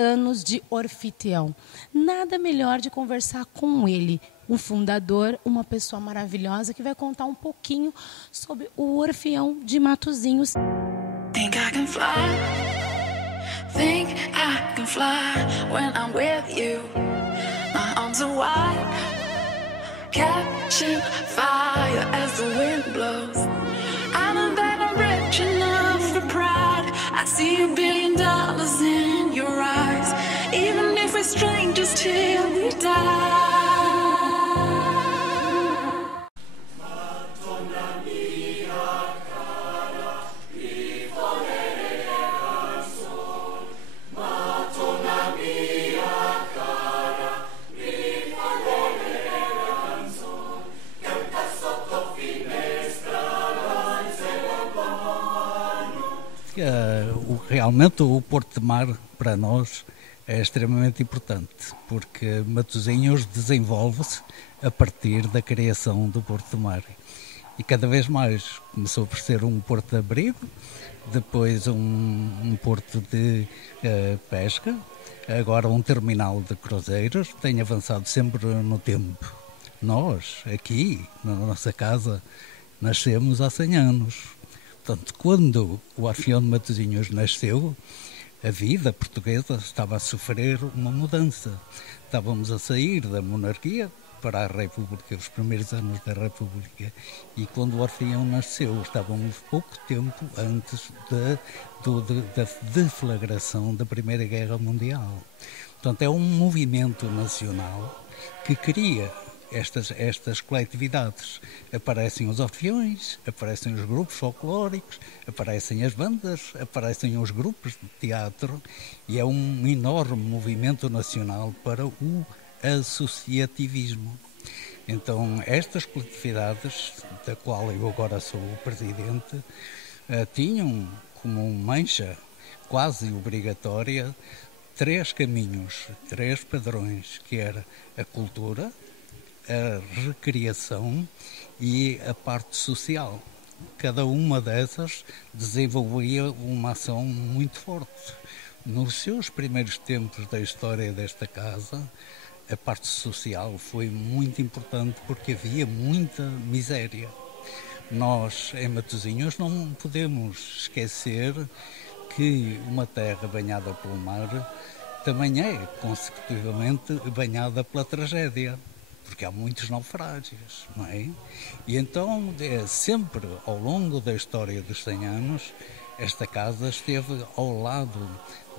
anos de Orfeão. Nada melhor de conversar com ele, o fundador, uma pessoa maravilhosa que vai contar um pouquinho sobre o Orfeão de Matosinhos. Think I can fly, think I can fly when I'm with you. My arms are wide, catching fire as the wind blows. I know that I'm rich enough for pride. I see $1 billion in your eyes, even if we're strangers till we die. Realmente o Porto de Mar para nós é extremamente importante, porque Matosinhos desenvolve-se a partir da criação do Porto de Mar e cada vez mais começou por ser um porto de abrigo, depois um porto de pesca, agora um terminal de cruzeiros. Tem avançado sempre no tempo. Nós, aqui, na nossa casa, nascemos há 100 anos. Portanto, quando o Orfeão de Matosinhos nasceu, a vida portuguesa estava a sofrer uma mudança. Estávamos a sair da monarquia para a República, os primeiros anos da República. E quando o Orfeão nasceu, estávamos pouco tempo antes da deflagração da Primeira Guerra Mundial. Portanto, é um movimento nacional que cria estas coletividades. Aparecem os orfeões, aparecem os grupos folclóricos, aparecem as bandas, aparecem os grupos de teatro e é um enorme movimento nacional para o associativismo. Então, estas coletividades, da qual eu agora sou o presidente, tinham como mancha quase obrigatória 3 caminhos, 3 padrões, que era a cultura, a recreação e a parte social. Cada uma dessas desenvolvia uma ação muito forte. Nos seus primeiros tempos da história desta casa, a parte social foi muito importante porque havia muita miséria. Nós, em Matosinhos, não podemos esquecer que uma terra banhada pelo mar também é, consecutivamente, banhada pela tragédia, porque há muitos naufrágios, não é? E então, sempre ao longo da história dos 100 anos, esta casa esteve ao lado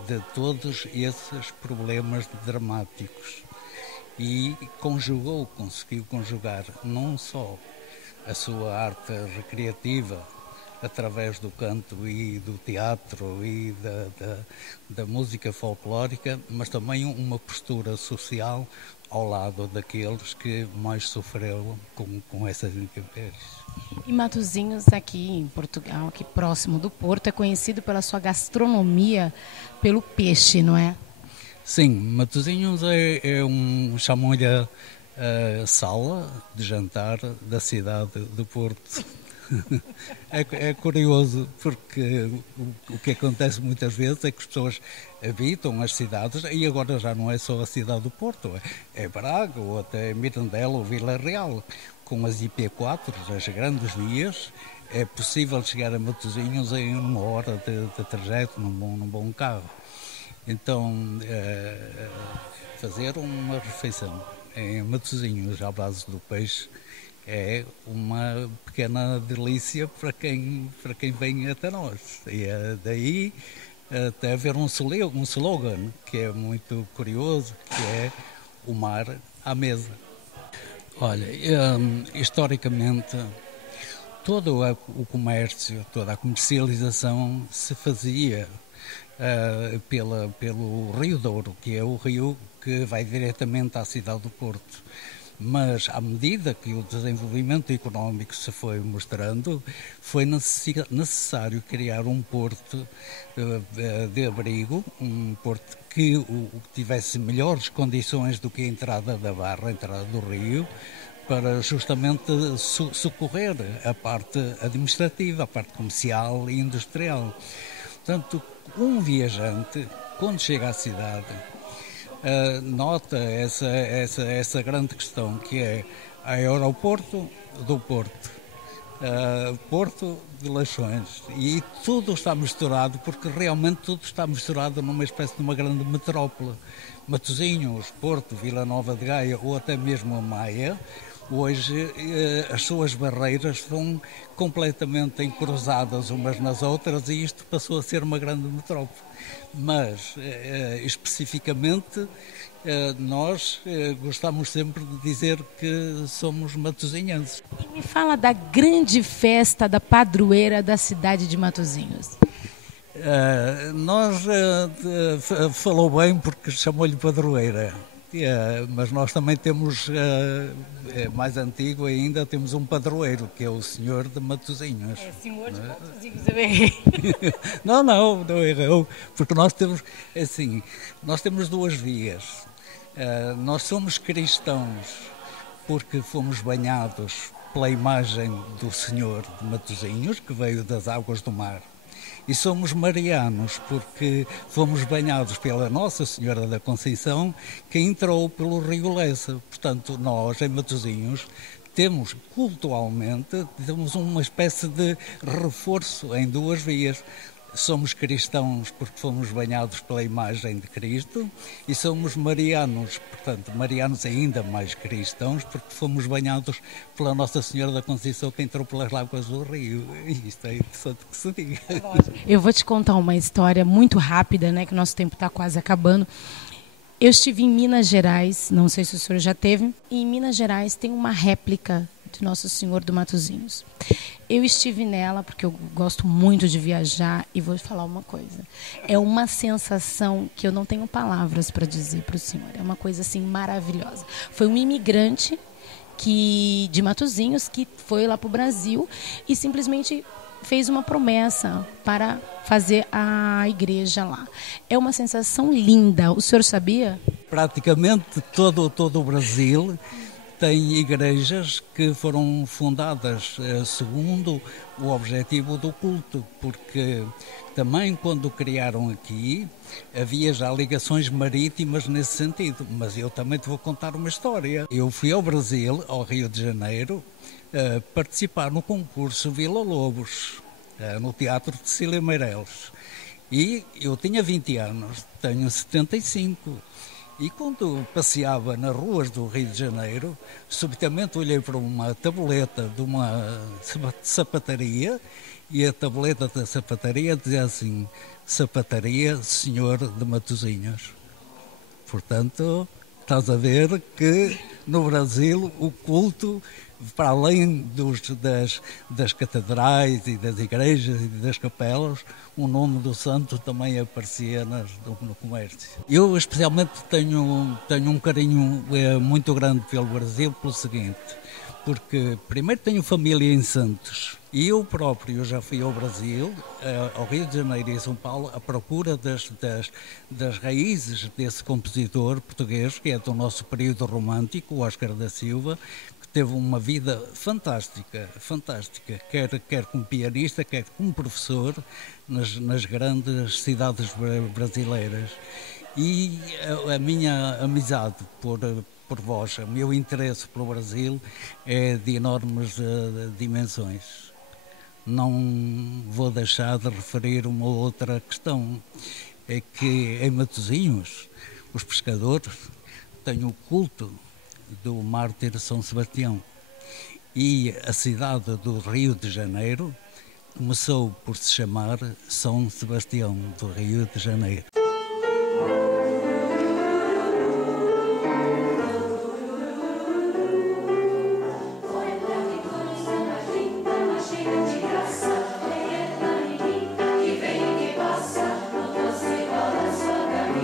de todos esses problemas dramáticos e conseguiu conjugar não só a sua arte recreativa através do canto e do teatro e da música folclórica, mas também uma postura social ao lado daqueles que mais sofreram com essas intempéries. E Matosinhos, aqui em Portugal, aqui próximo do Porto, é conhecido pela sua gastronomia, pelo peixe, não é? Sim, Matosinhos chamam-lhe a sala de jantar da cidade do Porto. É curioso, porque o que acontece muitas vezes é que as pessoas habitam as cidades, e agora já não é só a cidade do Porto, é Braga, ou até Mirandela ou Vila Real. Com as IP4, as grandes vias, é possível chegar a Matosinhos em 1 hora de trajeto num bom carro. Então, fazer uma refeição em Matosinhos à base do peixe é uma pequena delícia para quem vem até nós. E é daí até haver um slogan que é muito curioso, que é o mar à mesa. Olha, historicamente, todo o comércio, toda a comercialização se fazia pelo Rio Douro, que é o rio que vai diretamente à cidade do Porto. Mas, à medida que o desenvolvimento económico se foi mostrando, foi necessário criar um porto de abrigo, um porto que tivesse melhores condições do que a entrada da Barra, a entrada do rio, para justamente socorrer a parte administrativa, a parte comercial e industrial. Portanto, um viajante, quando chega à cidade, nota essa grande questão que é aeroporto do Porto, Porto de Leixões, e tudo está misturado, porque realmente tudo está misturado numa espécie de uma grande metrópole. Matosinhos, Porto, Vila Nova de Gaia ou até mesmo a Maia, hoje as suas barreiras estão completamente encruzadas umas nas outras e isto passou a ser uma grande metrópole. Mas, especificamente, nós gostamos sempre de dizer que somos matosinhenses. E me fala da grande festa da padroeira da cidade de Matosinhos. Falou bem porque chamou-lhe padroeira. Mas nós também temos, mais antigo ainda, temos um padroeiro, que é o senhor de Matosinhos. É, senhor de Matosinhos, eu errei. Não errou, porque nós temos, assim, nós temos duas vias. Nós somos cristãos porque fomos banhados pela imagem do Senhor de Matosinhos, que veio das águas do mar. E somos marianos porque fomos banhados pela Nossa Senhora da Conceição, que entrou pelo Rio Lessa. Portanto, nós, em Matosinhos, temos cultualmente uma espécie de reforço em duas vias. Somos cristãos porque fomos banhados pela imagem de Cristo e somos marianos, portanto, marianos ainda mais cristãos porque fomos banhados pela Nossa Senhora da Conceição, que entrou pelas águas do rio. E isto é interessante que se diga. Eu vou te contar uma história muito rápida, né, que o nosso tempo está quase acabando. Eu estive em Minas Gerais, não sei se o senhor já teve, e em Minas Gerais tem uma réplica de Nosso Senhor do Matosinhos. Eu estive nela porque eu gosto muito de viajar e vou falar uma coisa. É uma sensação que eu não tenho palavras para dizer para o senhor. É uma coisa assim maravilhosa. Foi um imigrante de Matosinhos que foi lá para o Brasil e simplesmente fez uma promessa para fazer a igreja lá. É uma sensação linda. O senhor sabia? Praticamente todo o Brasil tem igrejas que foram fundadas segundo o objetivo do culto, porque também quando criaram aqui havia já ligações marítimas nesse sentido. Mas eu também te vou contar uma história. Eu fui ao Brasil, ao Rio de Janeiro, participar no concurso Vila Lobos, no Teatro de Cecília Meirelles. E eu tinha 20 anos, tenho 75. E quando passeava nas ruas do Rio de Janeiro, subitamente olhei para uma tabuleta de uma sapataria e a tabuleta da sapataria dizia assim: Sapataria Senhor de Matosinhos. Portanto, estás a ver que no Brasil o culto, para além das catedrais e das igrejas e das capelas, o nome do santo também aparecia no comércio. Eu especialmente tenho um carinho muito grande pelo Brasil pelo seguinte, porque primeiro tenho família em Santos e eu próprio já fui ao Brasil, ao Rio de Janeiro e a São Paulo, à procura das raízes desse compositor português, que é do nosso período romântico, o Oscar da Silva, que teve uma vida fantástica, quer como pianista, quer como professor, nas grandes cidades brasileiras. E a minha amizade por vós, o meu interesse pelo Brasil é de enormes dimensões. Não vou deixar de referir uma outra questão, é que em Matosinhos os pescadores têm o culto do mártir São Sebastião e a cidade do Rio de Janeiro começou por se chamar São Sebastião do Rio de Janeiro.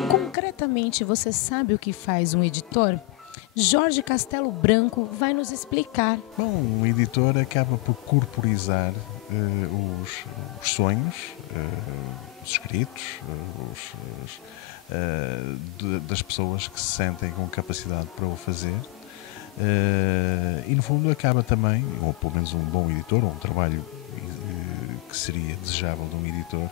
Concretamente, você sabe o que faz um editor? Jorge Castelo Branco vai nos explicar. Bom, um editor acaba por corporizar os sonhos, os escritos, das pessoas que se sentem com capacidade para o fazer. E no fundo acaba também, ou pelo menos um bom editor, ou um trabalho que seria desejável de um editor,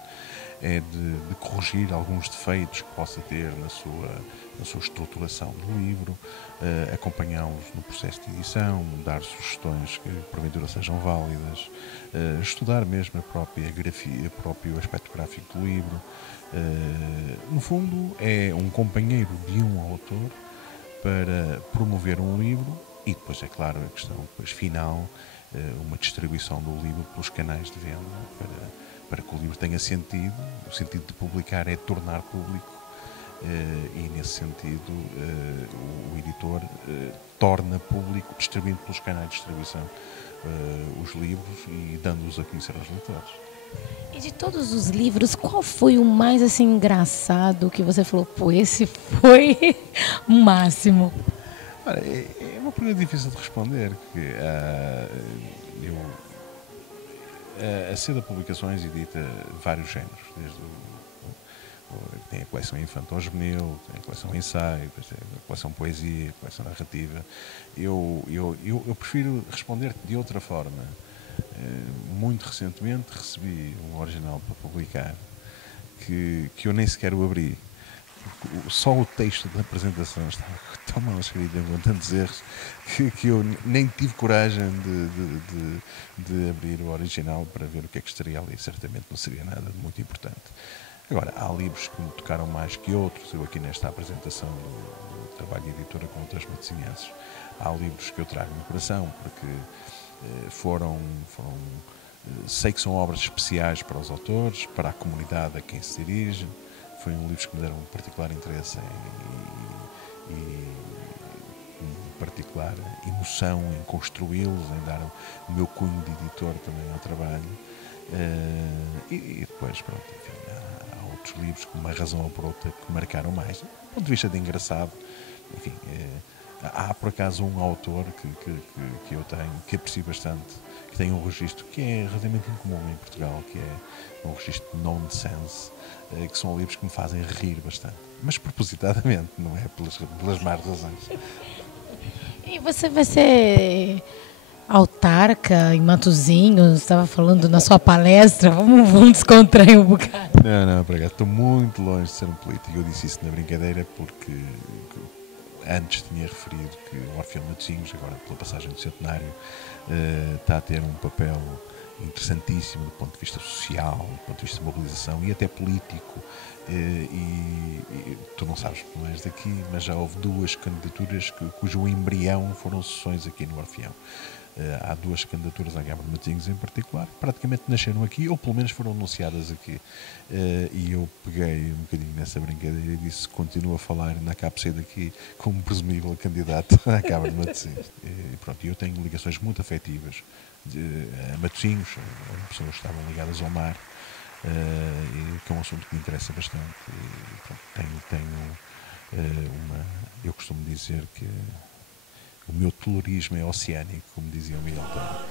é de corrigir alguns defeitos que possa ter na sua estruturação do livro, acompanhá-los no processo de edição, dar sugestões que porventura sejam válidas, estudar mesmo a própria grafia, o próprio aspecto gráfico do livro. No fundo, é um companheiro de um autor para promover um livro e depois, é claro, a questão depois final, uma distribuição do livro pelos canais de venda para que o livro tenha sentido. O sentido de publicar é tornar público e, nesse sentido, o editor torna público, distribuindo pelos canais de distribuição os livros e dando-os a conhecer aos leitores. E de todos os livros, qual foi o mais assim engraçado que você falou, pô, esse foi o máximo? Ora, é uma pergunta difícil de responder, porque a Seda Publicações edita vários géneros, desde tem a coleção infantil-juvenil, tem a coleção ensaio, a coleção poesia, a coleção narrativa. Eu prefiro responder de outra forma. Muito recentemente recebi um original para publicar que eu nem sequer o abri. Só o texto da apresentação estava tão mal escrito, com tantos erros, que eu nem tive coragem de abrir o original para ver o que é que estaria ali. Certamente não seria nada de muito importante. Agora, há livros que me tocaram mais que outros. Eu aqui nesta apresentação do trabalho de editora com outras matosinhenses, há livros que eu trago no coração, porque sei que são obras especiais para os autores, para a comunidade a quem se dirige. Foram livros que me deram um particular interesse e particular emoção em construí-los, em dar o meu cunho de editor também ao trabalho. E depois, pronto, enfim, há outros livros, com uma razão ou por outra, que marcaram mais. Do ponto de vista de engraçado, enfim, há por acaso um autor que eu tenho, que aprecio bastante, que tem um registro que é relativamente incomum em Portugal, que é um registro de nonsense, que são livros que me fazem rir bastante. Mas propositadamente, não é pelas más razões. E você vai ser autarca em Matosinhos? Estava falando na sua palestra, vamos descontrair um bocado. Não, por acaso, estou muito longe de ser um político. Eu disse isso na brincadeira porque antes tinha referido que o Orfeão de Matosinhos, agora pela passagem do centenário, está a ter um papel interessantíssimo do ponto de vista social, do ponto de vista de mobilização e até político. E tu não sabes, não és daqui, mas já houve duas candidaturas cujo embrião foram sessões aqui no Orfeão. Há duas candidaturas à Câmara de Matosinhos em particular, praticamente nasceram aqui, ou pelo menos foram anunciadas aqui. E eu peguei um bocadinho nessa brincadeira e disse: continuo a falar na KPC daqui como presumível candidato à Câmara de Matosinhos. E pronto, eu tenho ligações muito afetivas a Matosinhos, pessoas que estavam ligadas ao mar, que é um assunto que me interessa bastante. E, pronto, eu costumo dizer que o meu tulurismo é oceânico, como dizia o Miguel Torre.